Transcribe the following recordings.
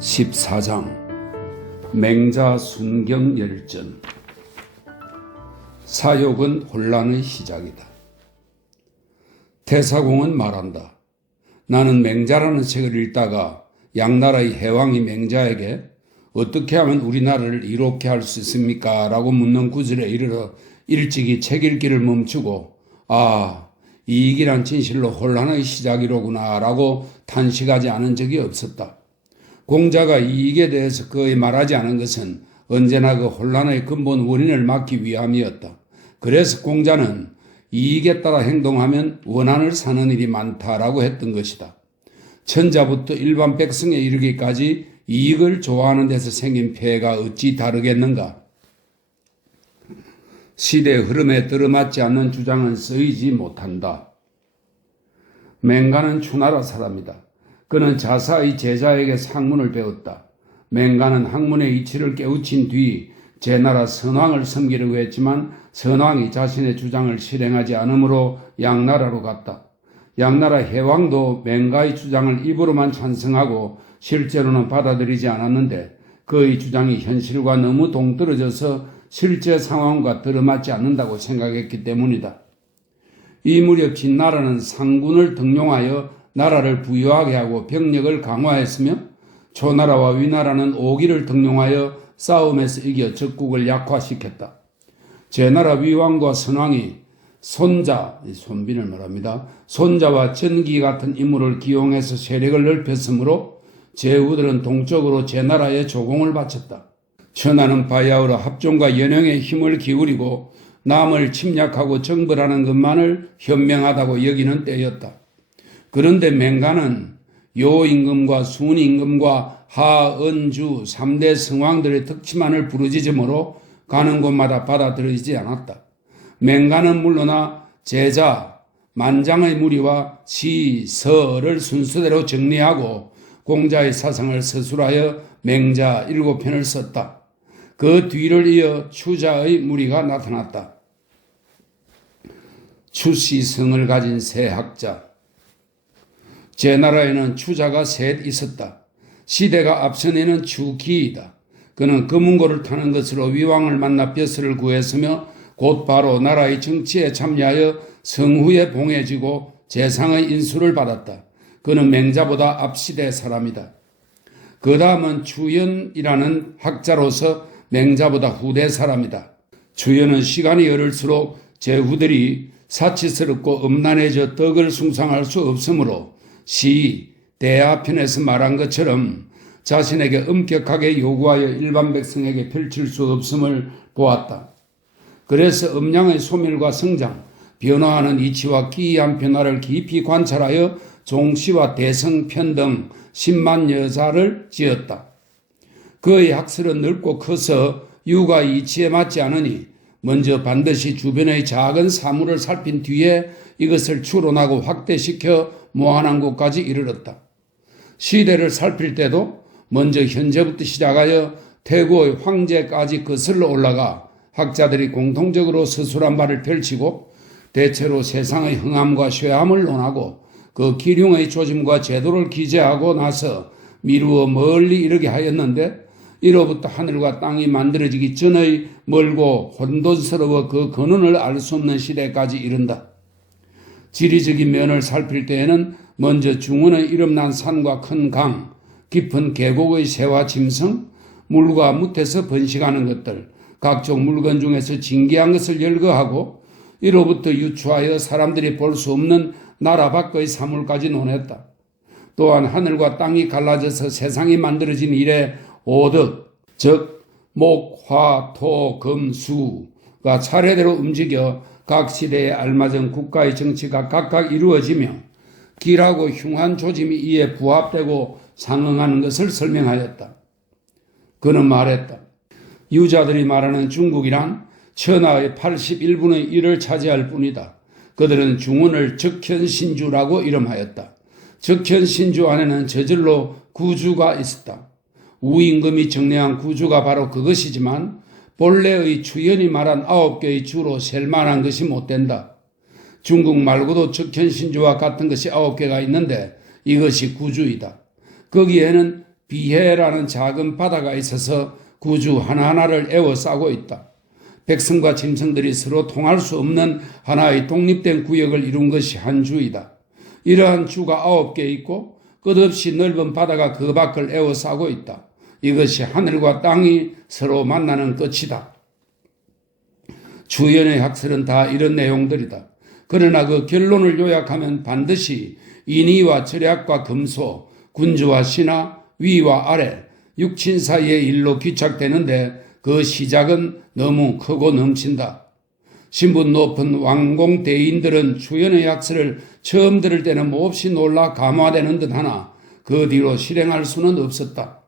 14장 맹자 순경열전. 사욕은 혼란의 시작이다. 태사공은 말한다. 나는 맹자라는 책을 읽다가 양나라의 해왕이 맹자에게 어떻게 하면 우리나라를 이롭게 할 수 있습니까? 라고 묻는 구절에 이르러 일찍이 책 읽기를 멈추고 이익이란 진실로 혼란의 시작이로구나 라고 탄식하지 않은 적이 없었다. 공자가 이익에 대해서 거의 말하지 않은 것은 언제나 그 혼란의 근본 원인을 막기 위함이었다. 그래서 공자는 이익에 따라 행동하면 원한을 사는 일이 많다라고 했던 것이다. 천자부터 일반 백성에 이르기까지 이익을 좋아하는 데서 생긴 폐해가 어찌 다르겠는가? 시대의 흐름에 들어맞지 않는 주장은 쓰이지 못한다. 맹가는 추나라 사람이다. 그는 자사의 제자에게 상문을 배웠다. 맹가는 학문의 이치를 깨우친 뒤 제나라 선왕을 섬기려고 했지만 선왕이 자신의 주장을 실행하지 않으므로 양나라로 갔다. 양나라 해왕도 맹가의 주장을 입으로만 찬성하고 실제로는 받아들이지 않았는데 그의 주장이 현실과 너무 동떨어져서 실제 상황과 들어맞지 않는다고 생각했기 때문이다. 이 무렵 진나라는 상군을 등용하여 나라를 부유하게 하고 병력을 강화했으며 초나라와 위나라는 오기를 등용하여 싸움에서 이겨 적국을 약화시켰다. 제나라 위왕과 선왕이 손빈을 말합니다. 손자와 전기 같은 인물을 기용해서 세력을 넓혔으므로 제후들은 동쪽으로 제나라에 조공을 바쳤다. 천하는 바야흐로 합종과 연영에 힘을 기울이고 남을 침략하고 정벌하는 것만을 현명하다고 여기는 때였다. 그런데 맹가는 요임금과 순임금과 하은주 3대 성왕들의 특치만을 부르짖음으로 가는 곳마다 받아들이지 않았다. 맹가는 물러나 제자, 만장의 무리와 시, 서를 순서대로 정리하고 공자의 사상을 서술하여 맹자 7편을 썼다. 그 뒤를 이어 추자의 무리가 나타났다. 추시성을 가진 세 학자. 제나라에는 추자가 셋 있었다. 시대가 앞선에는 추기이다. 그는 금은고를 타는 것으로 위왕을 만나 벼슬을 구했으며 곧바로 나라의 정치에 참여하여 성후에 봉해지고 재상의 인수를 받았다. 그는 맹자보다 앞시대 사람이다. 그 다음은 추연이라는 학자로서 맹자보다 후대 사람이다. 추연은 시간이 흐를수록 제후들이 사치스럽고 음란해져 덕을 숭상할 수 없으므로 시, 대하편에서 말한 것처럼 자신에게 엄격하게 요구하여 일반 백성에게 펼칠 수 없음을 보았다. 그래서 음양의 소멸과 성장, 변화하는 이치와 기이한 변화를 깊이 관찰하여 종시와 대성편 등 10만 여자를 지었다. 그의 학설은 넓고 커서 유가의 이치에 맞지 않으니 먼저 반드시 주변의 작은 사물을 살핀 뒤에 이것을 추론하고 확대시켜 모아난 곳까지 이르렀다. 시대를 살필 때도 먼저 현재부터 시작하여 태고의 황제까지 거슬러 올라가 학자들이 공통적으로 서술한 바를 펼치고 대체로 세상의 흥함과 쇠함을 논하고 그 기륭의 조짐과 제도를 기재하고 나서 미루어 멀리 이르게 하였는데 이로부터 하늘과 땅이 만들어지기 전의 멀고 혼돈스러워 그 근원을 알 수 없는 시대까지 이른다. 지리적인 면을 살필 때에는 먼저 중원의 이름난 산과 큰 강, 깊은 계곡의 새와 짐승, 물과 뭇에서 번식하는 것들, 각종 물건 중에서 진귀한 것을 열거하고 이로부터 유추하여 사람들이 볼 수 없는 나라 밖의 사물까지 논했다. 또한 하늘과 땅이 갈라져서 세상이 만들어진 이래 오덕, 즉 목, 화, 토, 금, 수가 차례대로 움직여 각 시대에 알맞은 국가의 정치가 각각 이루어지며 길하고 흉한 조짐이 이에 부합되고 상응하는 것을 설명하였다. 그는 말했다. 유자들이 말하는 중국이란 천하의 81분의 1을 차지할 뿐이다. 그들은 중원을 적현신주라고 이름하였다. 적현신주 안에는 저절로 구주가 있었다. 우임금이 정례한 구주가 바로 그것이지만 본래의 추연이 말한 9개의 주로 셀 만한 것이 못 된다. 중국 말고도 적현신주와 같은 것이 9개가 있는데 이것이 구주이다. 거기에는 비해라는 작은 바다가 있어서 구주 하나하나를 에워싸고 있다. 백성과 짐승들이 서로 통할 수 없는 하나의 독립된 구역을 이룬 것이 한 주이다. 이러한 주가 9개 있고 끝없이 넓은 바다가 그 밖을 에워싸고 있다. 이것이 하늘과 땅이 서로 만나는 끝이다. 주연의 학설은 다 이런 내용들이다. 그러나 그 결론을 요약하면 반드시 인의와 절약과 금소, 군주와 신하, 위와 아래, 육친 사이의 일로 귀착되는데 그 시작은 너무 크고 넘친다. 신분 높은 왕공 대인들은 주연의 학설을 처음 들을 때는 몹시 놀라 감화되는 듯 하나 그 뒤로 실행할 수는 없었다.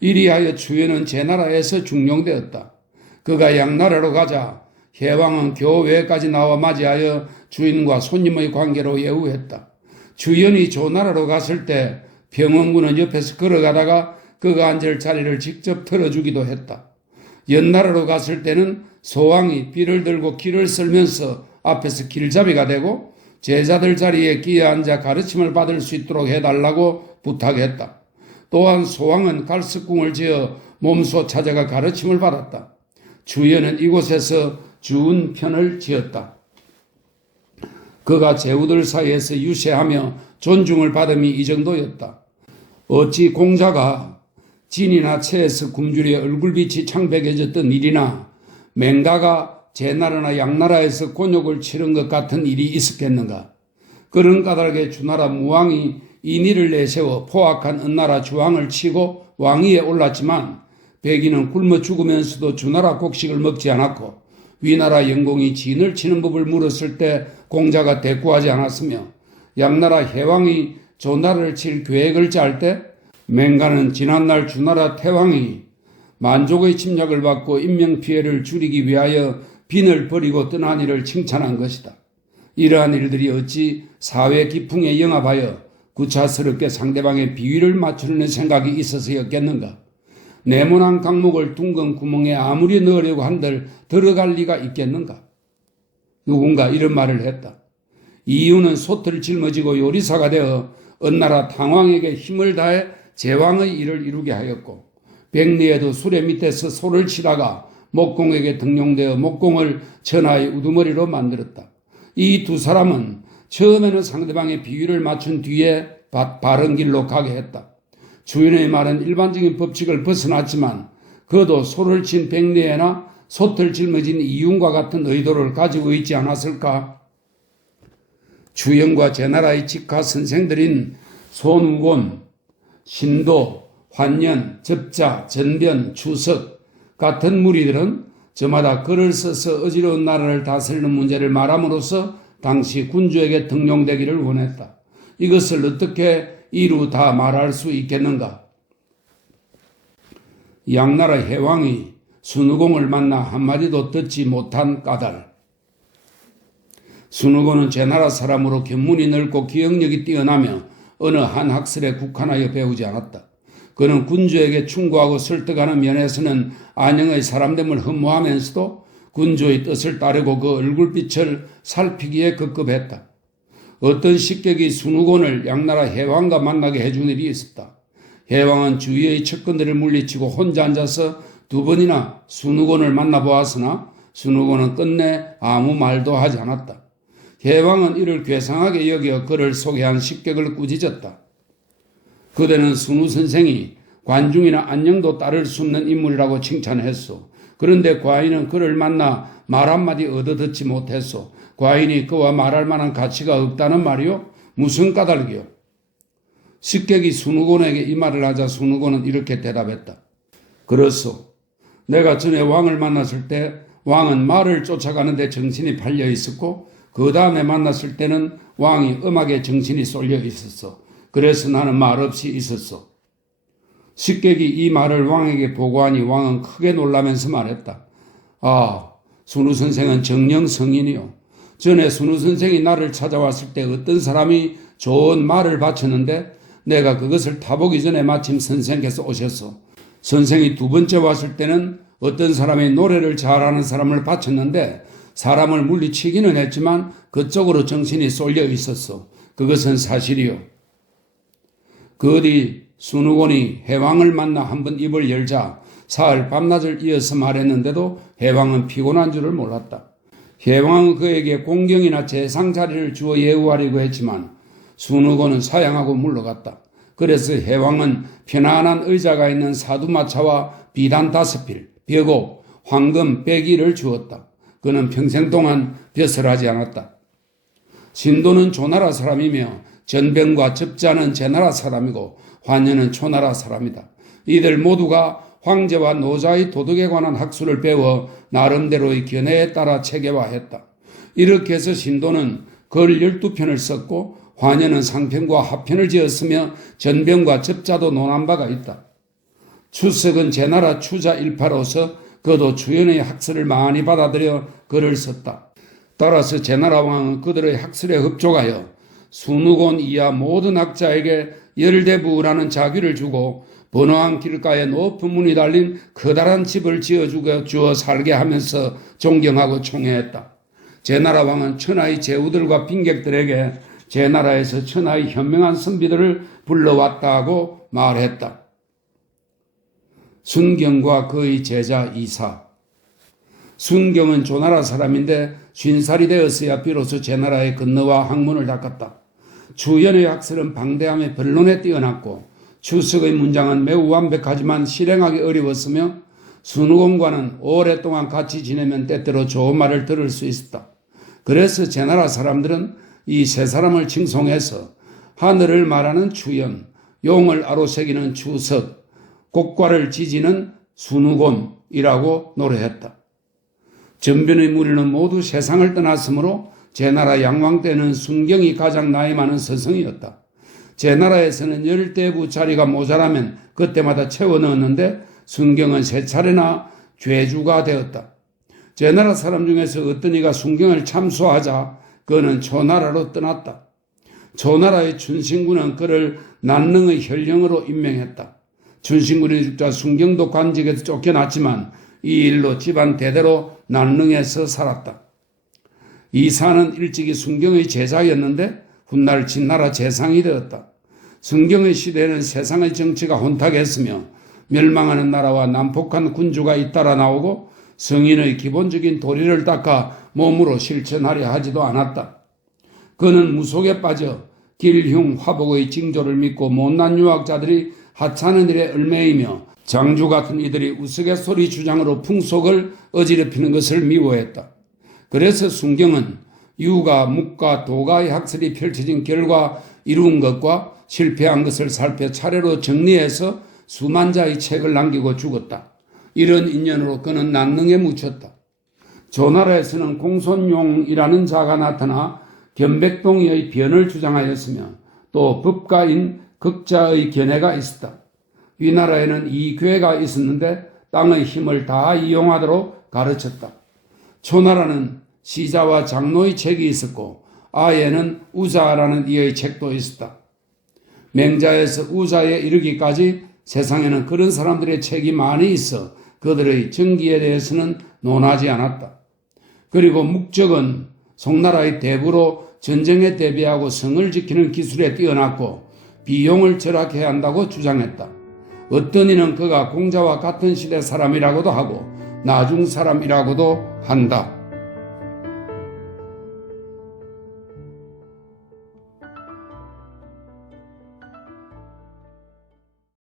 이리하여 주연은 제 나라에서 중용되었다. 그가 양나라로 가자 해왕은 교외까지 나와 맞이하여 주인과 손님의 관계로 예우했다. 주연이 조나라로 갔을 때 평원군은 옆에서 걸어가다가 그가 앉을 자리를 직접 털어주기도 했다. 연나라로 갔을 때는 소왕이 비를 들고 길을 쓸면서 앞에서 길잡이가 되고 제자들 자리에 끼어앉아 가르침을 받을 수 있도록 해달라고 부탁했다. 또한 소왕은 갈석궁을 지어 몸소 찾아가 가르침을 받았다. 주연은 이곳에서 주운 편을 지었다. 그가 제후들 사이에서 유세하며 존중을 받음이 이 정도였다. 어찌 공자가 진이나 채에서 굶주려 얼굴빛이 창백해졌던 일이나 맹가가 제나라나 양나라에서 곤욕을 치른 것 같은 일이 있었겠는가. 그런 까닭에 주나라 무왕이 인의를 내세워 포악한 은나라 주왕을 치고 왕위에 올랐지만 백인은 굶어 죽으면서도 주나라 곡식을 먹지 않았고 위나라 영공이 진을 치는 법을 물었을 때 공자가 대꾸하지 않았으며 양나라 해왕이 조나라를 칠 계획을 짤 때 맹가는 지난날 주나라 태왕이 만족의 침략을 받고 인명피해를 줄이기 위하여 빈을 버리고 떠난 일을 칭찬한 것이다. 이러한 일들이 어찌 사회 기풍에 영합하여 구차스럽게 상대방의 비위를 맞추려는 생각이 있어서였겠는가. 네모난 강목을 둥근 구멍에 아무리 넣으려고 한들 들어갈 리가 있겠는가. 누군가 이런 말을 했다. 이유는 솥을 짊어지고 요리사가 되어 은나라 탕왕에게 힘을 다해 제왕의 일을 이루게 하였고 백리에도 수레 밑에서 소를 치다가 목공에게 등용되어 목공을 천하의 우두머리로 만들었다. 이 두 사람은 처음에는 상대방의 비위를 맞춘 뒤에 바른 길로 가게 했다. 주인의 말은 일반적인 법칙을 벗어났지만 그도 소를 친 백리에나 솥을 짊어진 이윤과 같은 의도를 가지고 있지 않았을까? 주연과 제나라의 직하 선생들인 손우곤, 신도, 환년, 접자, 전변, 추석 같은 무리들은 저마다 글을 써서 어지러운 나라를 다스리는 문제를 말함으로써 당시 군주에게 등용되기를 원했다. 이것을 어떻게 이루 다 말할 수 있겠는가? 양나라 해왕이 순우공을 만나 한마디도 듣지 못한 까닭. 순우공은 제나라 사람으로 견문이 넓고 기억력이 뛰어나며 어느 한 학설에 국한하여 배우지 않았다. 그는 군주에게 충고하고 설득하는 면에서는 안영의 사람됨을 흠모하면서도 군주의 뜻을 따르고 그 얼굴빛을 살피기에 급급했다. 어떤 식객이 순우곤을 양나라 해왕과 만나게 해준 일이 있었다. 해왕은 주위의 측근들을 물리치고 혼자 앉아서 2번이나 순우곤을 만나보았으나 순우곤은 끝내 아무 말도 하지 않았다. 해왕은 이를 괴상하게 여겨 그를 소개한 식객을 꾸짖었다. 그대는 순우 선생이 관중이나 안녕도 따를 수 없는 인물이라고 칭찬했소. 그런데 과인은 그를 만나 말 한마디 얻어듣지 못했소. 과인이 그와 말할 만한 가치가 없다는 말이요? 무슨 까닭이요? 식객이 순우곤에게 이 말을 하자 순우곤은 이렇게 대답했다. 그렇소. 내가 전에 왕을 만났을 때 왕은 말을 쫓아가는데 정신이 팔려 있었고 그 다음에 만났을 때는 왕이 음악에 정신이 쏠려 있었어. 그래서 나는 말없이 있었어. 식객이 이 말을 왕에게 보고하니 왕은 크게 놀라면서 말했다. 아, 순우 선생은 정령 성인이요. 전에 순우 선생이 나를 찾아왔을 때 어떤 사람이 좋은 말을 바쳤는데 내가 그것을 타보기 전에 마침 선생께서 오셨어. 선생이 2번째 왔을 때는 어떤 사람이 노래를 잘하는 사람을 바쳤는데 사람을 물리치기는 했지만 그쪽으로 정신이 쏠려 있었어. 그것은 사실이요. 그 뒤 순후곤이 해왕을 만나 한번 입을 열자 사흘 밤낮을 이어서 말했는데도 해왕은 피곤한 줄을 몰랐다. 해왕은 그에게 공경이나 제상 자리를 주어 예우하려고 했지만 순후곤은 사양하고 물러갔다. 그래서 해왕은 편안한 의자가 있는 사두마차와 비단 5필, 벽옥, 황금, 빼기를 주었다. 그는 평생 동안 벼슬 하지 않았다. 신도는 조나라 사람이며 전병과 접자는 제나라 사람이고 환녀는 초나라 사람이다. 이들 모두가 황제와 노자의 도덕에 관한 학술을 배워 나름대로의 견해에 따라 체계화했다. 이렇게 해서 신도는 글 12편을 썼고 환녀는 상편과 하편을 지었으며 전병과 접자도 논한 바가 있다. 추석은 제나라 추자 일파로서 그도 주연의 학설을 많이 받아들여 글을 썼다. 따라서 제나라 왕은 그들의 학설에 흡족하여 순후곤 이하 모든 학자에게 열대부라는 자귀를 주고 번화한 길가에 높은 문이 달린 커다란 집을 지어 살게 하면서 존경하고 총애했다. 제나라 왕은 천하의 제후들과 빈객들에게 제나라에서 천하의 현명한 선비들을 불러왔다고 말했다. 순경과 그의 제자 이사. 순경은 조나라 사람인데 50살이 되었어야 비로소 제나라의 건너와 학문을 닦았다. 주연의 학설은 방대함에 변론에 뛰어났고 추석의 문장은 매우 완벽하지만 실행하기 어려웠으며 순후곤과는 오랫동안 같이 지내면 때때로 좋은 말을 들을 수 있었다. 그래서 제나라 사람들은 이 세 사람을 칭송해서 하늘을 말하는 추연, 용을 아로새기는 추석, 곡과를 지지는 순후곤이라고 노래했다. 전변의 무리는 모두 세상을 떠났으므로 제나라 양왕 때는 순경이 가장 나이 많은 서성이었다. 제나라에서는 10대부 자리가 모자라면 그때마다 채워 넣었는데 순경은 3차례나 죄주가 되었다. 제나라 사람 중에서 어떤 이가 순경을 참수하자 그는 초나라로 떠났다. 초나라의 춘신군은 그를 난릉의 혈령으로 임명했다. 춘신군이 죽자 순경도 관직에서 쫓겨났지만 이 일로 집안 대대로 난릉에서 살았다. 이사는 일찍이 순경의 제자였는데 훗날 진나라 재상이 되었다. 순경의 시대에는 세상의 정치가 혼탁했으며 멸망하는 나라와 난폭한 군주가 잇따라 나오고 성인의 기본적인 도리를 닦아 몸으로 실천하려 하지도 않았다. 그는 무속에 빠져 길흉 화복의 징조를 믿고 못난 유학자들이 하찮은 일에 얽매이며 장주 같은 이들이 우스갯소리 주장으로 풍속을 어지럽히는 것을 미워했다. 그래서 순경은 유가, 묵가, 도가의 학설이 펼쳐진 결과 이룬 것과 실패한 것을 살펴 차례로 정리해서 수만 자의 책을 남기고 죽었다. 이런 인연으로 그는 난릉에 묻혔다. 조나라에서는 공손용이라는 자가 나타나 견백동의의 변을 주장하였으며 또 법가인 극자의 견해가 있었다. 위나라에는 이괴가 있었는데 땅의 힘을 다 이용하도록 가르쳤다. 초나라는 시자와 장로의 책이 있었고 아예는 우자라는 이의 책도 있었다. 맹자에서 우자에 이르기까지 세상에는 그런 사람들의 책이 많이 있어 그들의 정기에 대해서는 논하지 않았다. 그리고 묵적은 송나라의 대부로 전쟁에 대비하고 성을 지키는 기술에 뛰어났고 비용을 절약해야 한다고 주장했다. 어떤 이는 그가 공자와 같은 시대 사람이라고도 하고 나중 사람이라고도 한다.